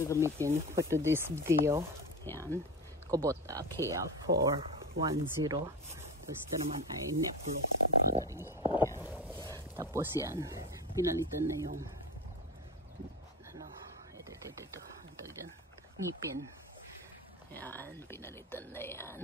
gagamitin for today's video. Yan. Kubot KL 410. Tapos ito naman ay necklace. Yan. Tapos yan. Pinalitan na yung ano, ito. Ano tawag dyan? Ngipin. Yan. Pinalitan na yan.